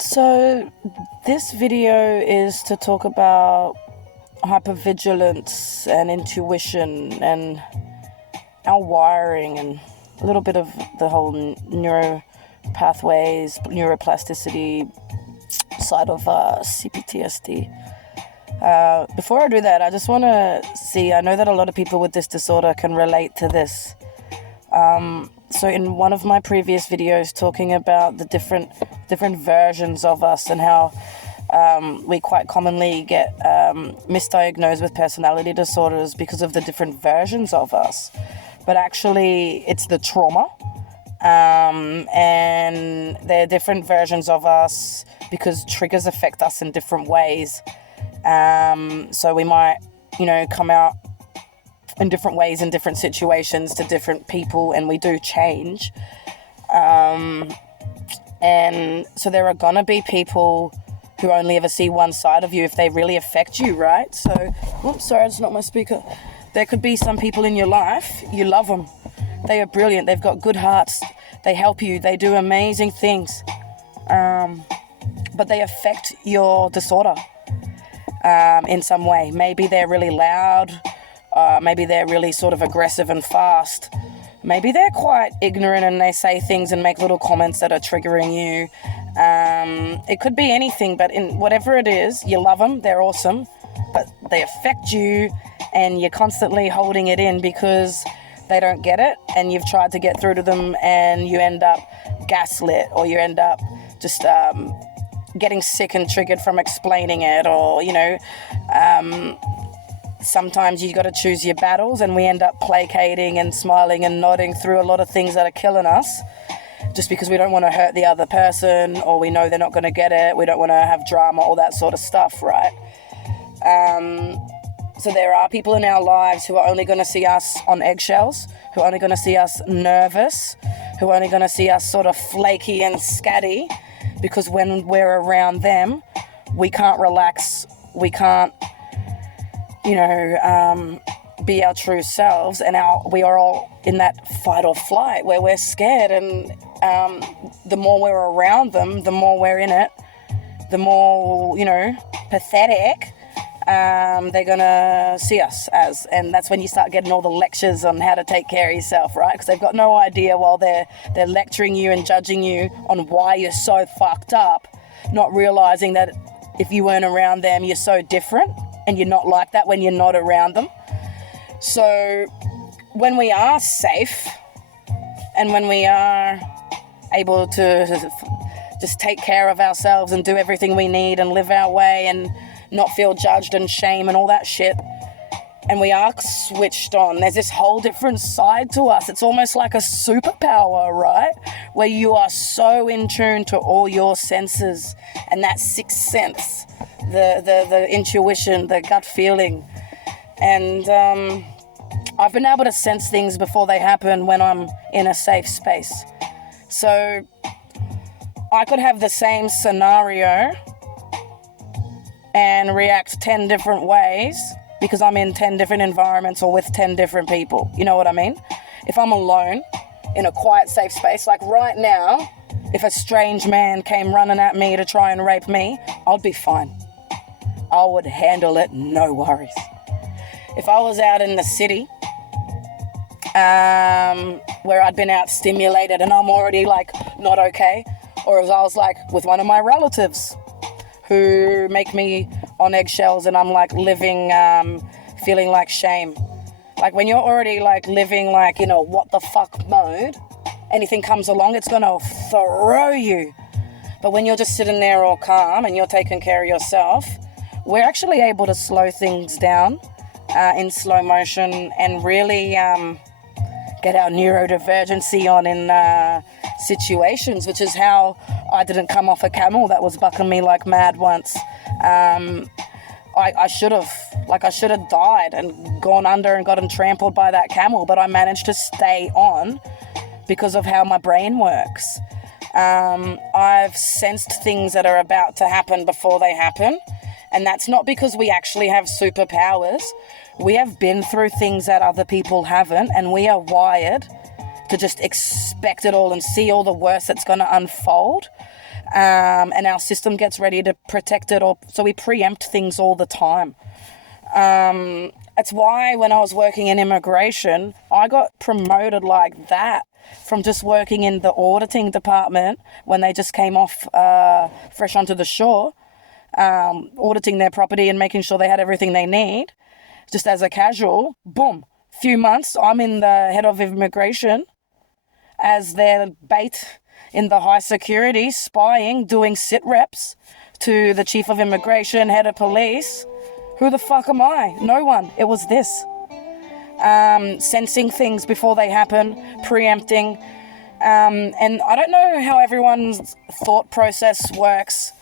So this video is to talk about hypervigilance and intuition and our wiring and a little bit of the whole neuropathways, neuroplasticity side of C-PTSD. Before I do that, I just want to I know that a lot of people with this disorder can relate to this. So in one of my previous videos talking about the different versions of us and how we quite commonly get misdiagnosed with personality disorders because of the different versions of us. But actually, it's the trauma. And there are different versions of us because triggers affect us in different ways. So we might, come out in different ways in different situations to different people, and we do change. And so there are gonna be people who only ever see one side of you if they really affect you, right? So, oops, sorry, it's not my speaker. There could be some people in your life, you love them. They are brilliant, they've got good hearts, they help you, they do amazing things. But they affect your disorder in some way. Maybe they're really loud, maybe they're really sort of aggressive and fast. Maybe they're quite ignorant and they say things and make little comments that are triggering you. It could be anything, but in whatever it is, you love them, they're awesome, but they affect you and you're constantly holding it in because they don't get it, and you've tried to get through to them and you end up gaslit, or you end up just getting sick and triggered from explaining it, or, sometimes you got to choose your battles, and we end up placating and smiling and nodding through a lot of things that are killing us just because we don't want to hurt the other person, or we know they're not going to get it, we don't want to have drama, all that sort of stuff, right? So there are people in our lives who are only going to see us on eggshells, who are only going to see us nervous, who are only going to see us sort of flaky and scatty, because when we're around them, we can't relax, we can't be our true selves, and we are all in that fight or flight where we're scared, and the more we're around them, the more we're in it, the more, pathetic they're gonna see us as. And that's when you start getting all the lectures on how to take care of yourself, right? Because they've got no idea while they're lecturing you and judging you on why you're so fucked up, not realizing that if you weren't around them, you're so different. And you're not like that when you're not around them. So when we are safe and when we are able to just take care of ourselves and do everything we need and live our way and not feel judged and shame and all that shit, and we are switched on, there's this whole different side to us. It's almost like a superpower, right? Where you are so in tune to all your senses and that sixth sense, the intuition, the gut feeling. And I've been able to sense things before they happen when I'm in a safe space. So I could have the same scenario and react 10 different ways because I'm in 10 different environments or with 10 different people. You know what I mean? If I'm alone in a quiet, safe space, like right now, if a strange man came running at me to try and rape me, I'd be fine. I would handle it, no worries. If I was out in the city, where I'd been out stimulated and I'm already not okay, or if I was with one of my relatives who make me on eggshells and I'm living, feeling like shame. When you're already living what the fuck mode, anything comes along, it's gonna throw you. But when you're just sitting there all calm and you're taking care of yourself, we're actually able to slow things down in slow motion and really get our neurodivergency on in situations, which is how I didn't come off a camel that was bucking me like mad once. I should have died and gone under and gotten trampled by that camel, but I managed to stay on because of how my brain works. I've sensed things that are about to happen before they happen. And that's not because we actually have superpowers. We have been through things that other people haven't, and we are wired to just expect it all and see all the worst that's going to unfold. And our system gets ready to protect it, or so we preempt things all the time. That's why when I was working in immigration, I got promoted like that from just working in the auditing department when they just came off fresh onto the shore, auditing their property and making sure they had everything they need. Just as a casual, boom, few months, I'm in the head of immigration as their bait in the high security, spying, doing sit reps to the chief of immigration, head of police. Who the fuck am I? No one. It was this. Sensing things before they happen, preempting. And I don't know how everyone's thought process works,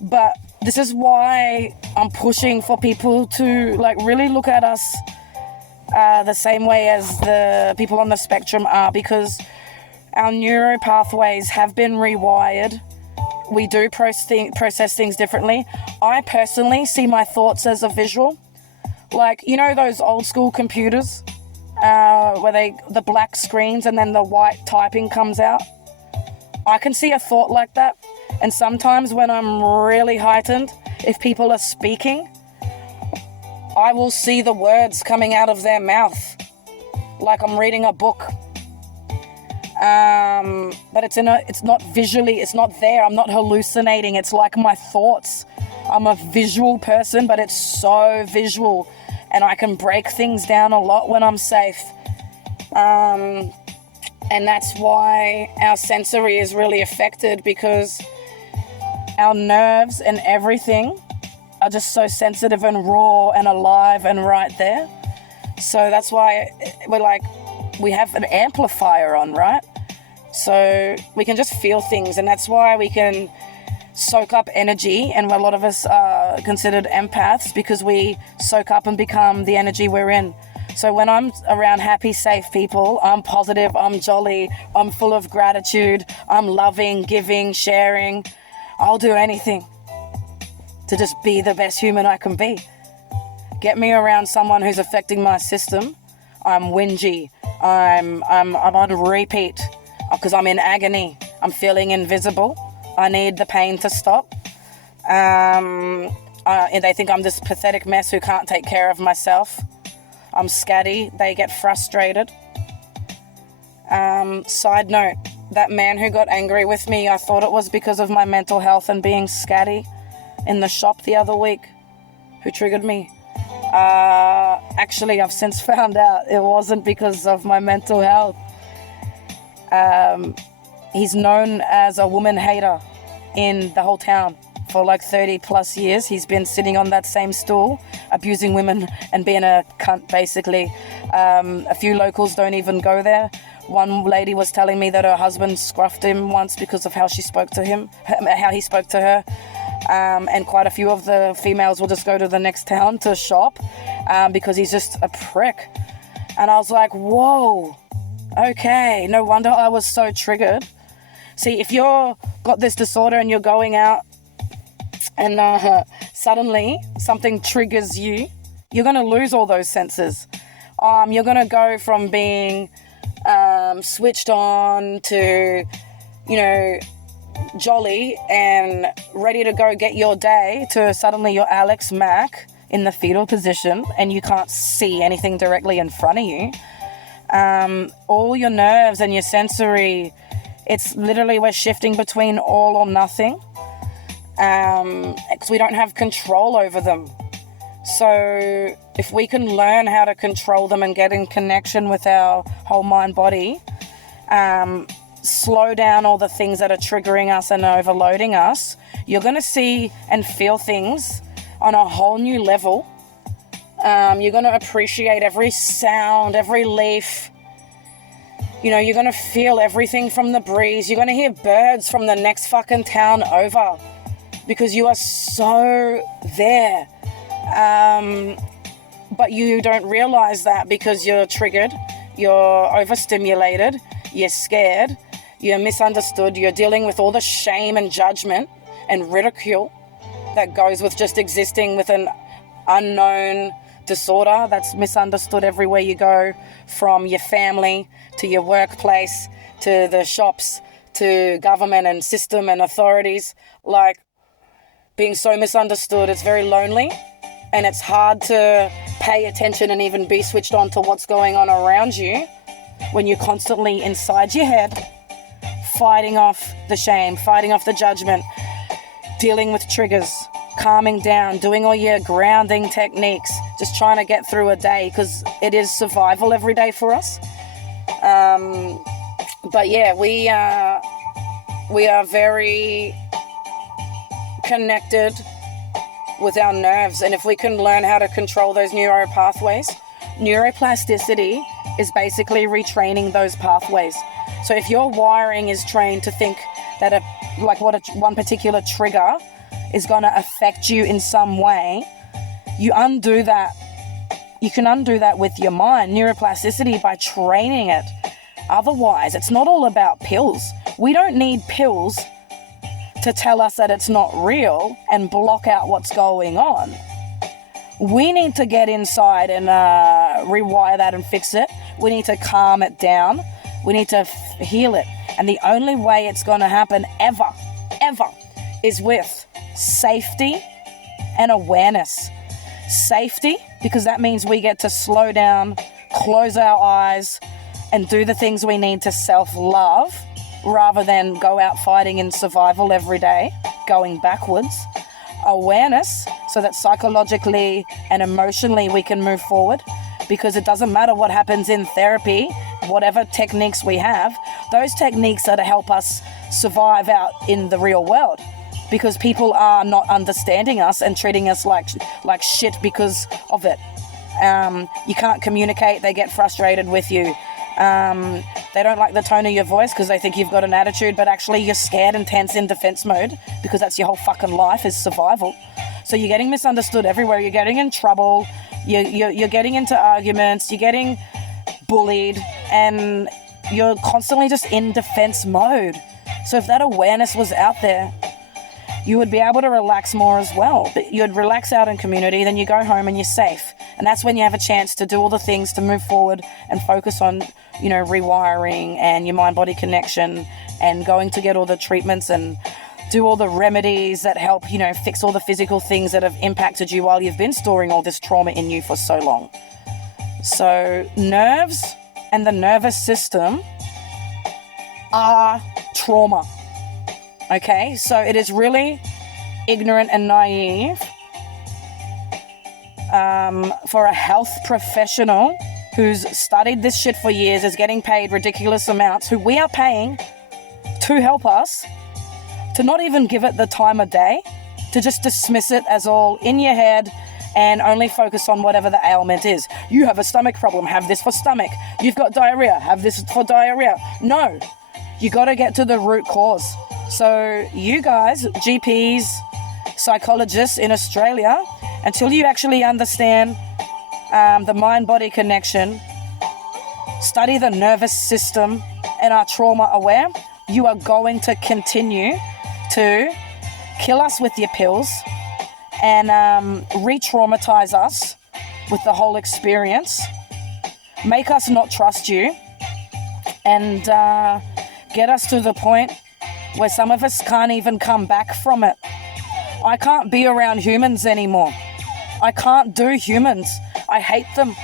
but this is why I'm pushing for people to like really look at us the same way as the people on the spectrum are, because our neuropathways have been rewired. We do process things differently. I personally see my thoughts as a visual. Like, you know those old school computers where the black screens and then the white typing comes out? I can see a thought like that. And sometimes when I'm really heightened, if people are speaking, I will see the words coming out of their mouth like I'm reading a book. But it's not visually, it's not there. I'm not hallucinating. It's like my thoughts. I'm a visual person, but it's so visual, and I can break things down a lot when I'm safe. And that's why our sensory is really affected, because our nerves and everything are just so sensitive and raw and alive and right there. So that's why we have an amplifier on, right? So we can just feel things, and that's why we can soak up energy, and a lot of us are considered empaths because we soak up and become the energy we're in. So when I'm around happy, safe people, I'm positive, I'm jolly, I'm full of gratitude, I'm loving, giving, sharing. I'll do anything to just be the best human I can be. Get me around someone who's affecting my system, I'm whingy, I'm on repeat because I'm in agony, I'm feeling invisible, I need the pain to stop. And they think I'm this pathetic mess who can't take care of myself. I'm scatty, they get frustrated. Side note, that man who got angry with me, I thought it was because of my mental health and being scatty in the shop the other week, who triggered me. Actually, I've since found out it wasn't because of my mental health. He's known as a woman hater in the whole town for like 30 plus years. He's been sitting on that same stool, abusing women and being a cunt, basically. A few locals don't even go there. One lady was telling me that her husband scruffed him once because of how she spoke to him, how he spoke to her. And quite a few of the females will just go to the next town to shop because he's just a prick. And I was like, whoa, okay, no wonder I was so triggered. See, if you're got this disorder and you're going out and suddenly something triggers you, you're going to lose all those senses. You're going to go from being switched on to, jolly and ready to go get your day, to suddenly you're Alex Mack in the fetal position and you can't see anything directly in front of you. All your nerves and your sensory, it's literally we're shifting between all or nothing, because we don't have control over them. So if we can learn how to control them and get in connection with our whole mind body, slow down all the things that are triggering us and overloading us, you're going to see and feel things on a whole new level. You're going to appreciate every sound, every leaf. You're going to feel everything from the breeze. You're going to hear birds from the next fucking town over because you are so there. But you don't realize that because you're triggered, you're overstimulated, you're scared, you're misunderstood, you're dealing with all the shame and judgment and ridicule that goes with just existing with an unknown disorder that's misunderstood everywhere you go, from your family to your workplace to the shops to government and system and authorities, like being so misunderstood. It's very lonely, and it's hard to pay attention and even be switched on to what's going on around you when you're constantly inside your head, fighting off the shame, fighting off the judgment, dealing with triggers, calming down, doing all your grounding techniques, just trying to get through a day, because it is survival every day for us. But yeah, we are very connected with our nerves, and if we can learn how to control those neuropathways, neuroplasticity is basically retraining those pathways. So if your wiring is trained to think that one particular trigger is going to affect you in some way, you undo that. You can undo that with your mind, neuroplasticity, by training it. Otherwise, it's not all about pills. We don't need pills to tell us that it's not real and block out what's going on. We need to get inside and rewire that and fix it. We need to calm it down. We need to heal it. And the only way it's going to happen ever, is with safety and awareness. Safety, because that means we get to slow down, close our eyes, and do the things we need to self-love, rather than go out fighting in survival every day, going backwards. Awareness, so that psychologically and emotionally we can move forward, because it doesn't matter what happens in therapy, whatever techniques we have, those techniques are to help us survive out in the real world, because people are not understanding us and treating us like shit because of it. You can't communicate, they get frustrated with you. They don't like the tone of your voice because they think you've got an attitude, but actually you're scared and tense in defense mode, because that's your whole fucking life, is survival. So you're getting misunderstood everywhere. You're getting in trouble. You're getting into arguments. You're getting bullied, and you're constantly just in defense mode. So if that awareness was out there, you would be able to relax more as well. But you'd relax out in community, then you go home and you're safe. And that's when you have a chance to do all the things to move forward and focus on, rewiring and your mind-body connection, and going to get all the treatments and do all the remedies that help, fix all the physical things that have impacted you while you've been storing all this trauma in you for so long. So nerves and the nervous system are trauma. Okay, so it is really ignorant and naive for a health professional who's studied this shit for years, is getting paid ridiculous amounts, who we are paying to help us, to not even give it the time of day, to just dismiss it as all in your head and only focus on whatever the ailment is. You have a stomach problem, have this for stomach. You've got diarrhea, have this for diarrhea. No, you got to get to the root cause. So you guys, GPs, psychologists in Australia, until you actually understand the mind-body connection, study the nervous system, and are trauma aware, you are going to continue to kill us with your pills and re-traumatize us with the whole experience, make us not trust you, and get us to the point where some of us can't even come back from it. I can't be around humans anymore. I can't do humans. I hate them.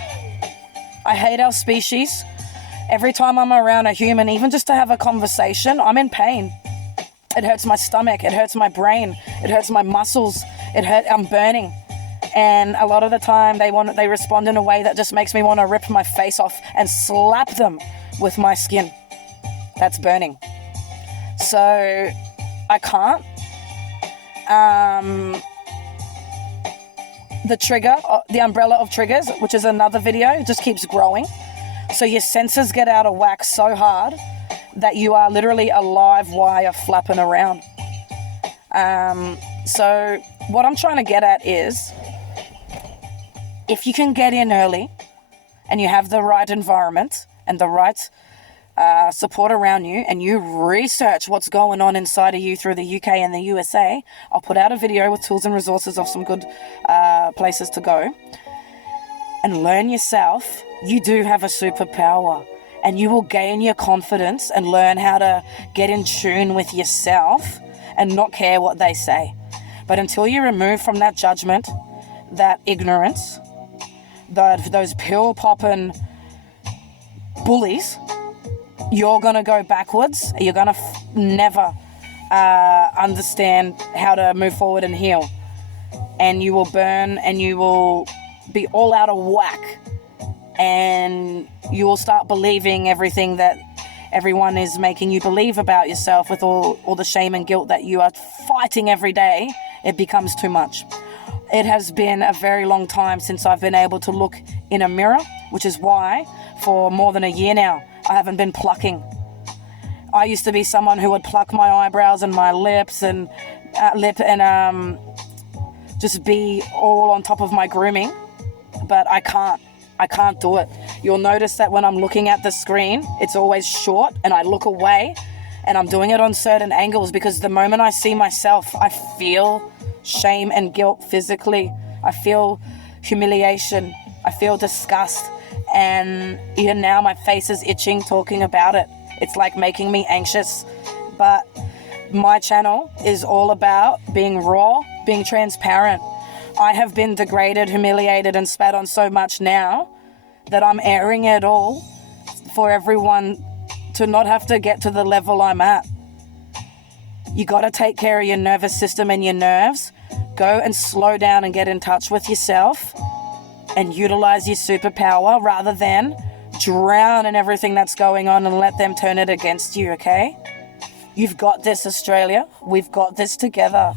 I hate our species. Every time I'm around a human, even just to have a conversation, I'm in pain. It hurts my stomach. It hurts my brain. It hurts my muscles. I'm burning. And a lot of the time they respond in a way that just makes me want to rip my face off and slap them with my skin. That's burning. So I can't. The trigger, the umbrella of triggers, which is another video, just keeps growing. So your senses get out of whack so hard that you are literally a live wire flapping around. So what I'm trying to get at is, if you can get in early and you have the right environment and the right support around you, and you research what's going on inside of you through the UK and the USA, I'll put out a video with tools and resources of some good places to go and learn yourself. You do have a superpower. and you will gain your confidence and learn how to get in tune with yourself and not care what they say. But until you remove from that judgment, that ignorance, those pill-popping bullies, you're going to go backwards. You're going to never understand how to move forward and heal. And you will burn and you will be all out of whack. And you will start believing everything that everyone is making you believe about yourself, with all the shame and guilt that you are fighting every day. It becomes too much. It has been a very long time since I've been able to look in a mirror, which is why for more than a year now, I haven't been plucking. I used to be someone who would pluck my eyebrows and my lips and just be all on top of my grooming, but I can't do it. You'll notice that when I'm looking at the screen, it's always short and I look away, and I'm doing it on certain angles because the moment I see myself, I feel shame and guilt physically. I feel humiliation. I feel disgust. And even now my face is itching talking about it. It's like making me anxious. But my channel is all about being raw, being transparent. I have been degraded, humiliated, and spat on so much now that I'm airing it all for everyone to not have to get to the level I'm at. You got to take care of your nervous system and your nerves. Go and slow down and get in touch with yourself and utilize your superpower rather than drown in everything that's going on and let them turn it against you, okay? You've got this, Australia. We've got this together.